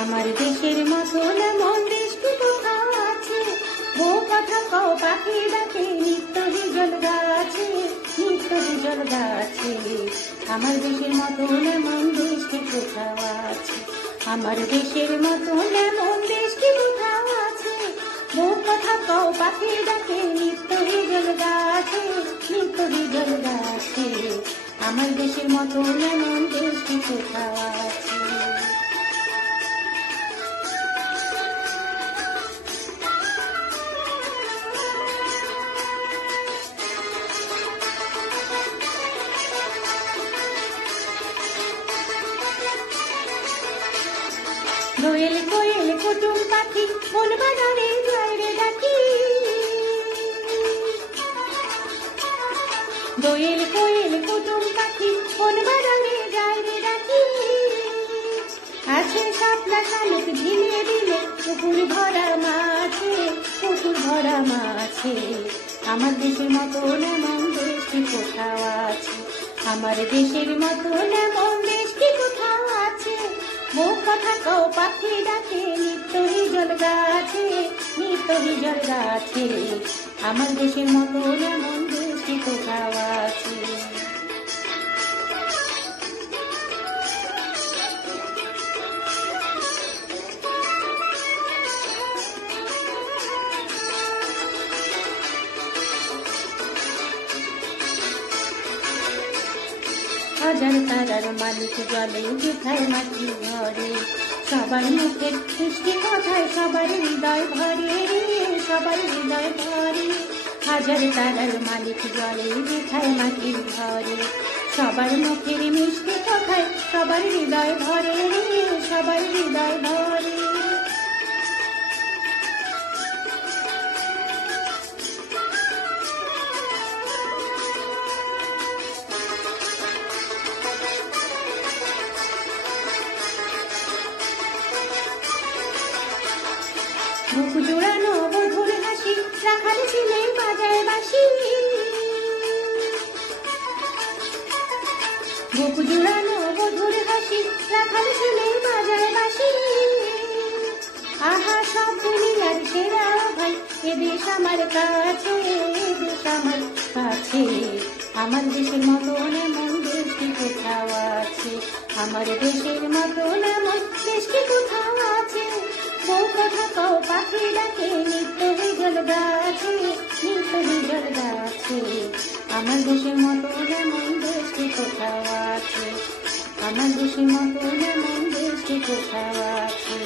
আমার দেশের মতন এমন দেশ কি কোথাও আছে? ও কথা কও পাখি ডাকে, নিত্য বিজল গাছে, নিত্য বিজল গাছে। আমার দেশের মতন এমন দেশ কি কোথাও আছে? আমার দেশের মতন এমন দেশ কি কোথাও আছে? ও কথা কও পাখি ডাকে, নিত্য বিজল গাছে, নিত্য বিজল গাছে। আমার দেশের মতন এমন দেশ কি কোথাও আছে? দোয়েল কোয়েল কুটুম পাখি বন বাগানে যায় রে ডাকি। দোয়েল কোয়েল কুটুম পাখি বন বাগানে যায় রে ডাকি। আছে শাপলা শালুক ঝিলে দিলে পুকুর ভরা মাছে, পুকুর ভরা মাছে। আমার দেশের মতন এমন দেশ কি কোথাও আছে? আমার দেশের মতন এমন দেশ কি কোথাও আছে? ও কথা কও পাখি ডাকে, নিত্য বিজল গাছে, নিত্য বিজল গাছে। আমার দেশের মতন এমন দেশ কি কোথাও আছে? হাজার তারার মালিক জলে যেথায় মাটি ঘরে, সবার মুখের মিষ্টি কথায় সবার হৃদয় ভরে, সবার হৃদয় ভরে। হাজার তারার মালিক জলে যেথায় মাটির ঘরে, সবার মুখের মিষ্টি কথায় সবার হৃদয় ভরে, সবার হৃদয় ভরে। বুক জোড়ানো বধুর হাসি, রাখাল ছেলে বাজায় বাঁশি। বুক জোড়ানো বধুর হাসি, রাখাল ছেলে বাজায় বাঁশি। আহা সব দুনিয়ার সেরা ভাই, এ দেশ আমার কাছে, এ দেশ আমার কাছে। আমার দেশের মতন এমন দেশ কি কোথাও আছে? আমার দেশের মতন এমন দেশ কি কোথাও আছে? ও কথা কও পাখি ডাকে, নিত্য বিজল গাছে, নিত্য বিজল গাছে। আমার দেশের মতন এমন দেশ কি কোথাও আছে? আমার দেশের মতন এমন দেশ কি কোথাও আছে?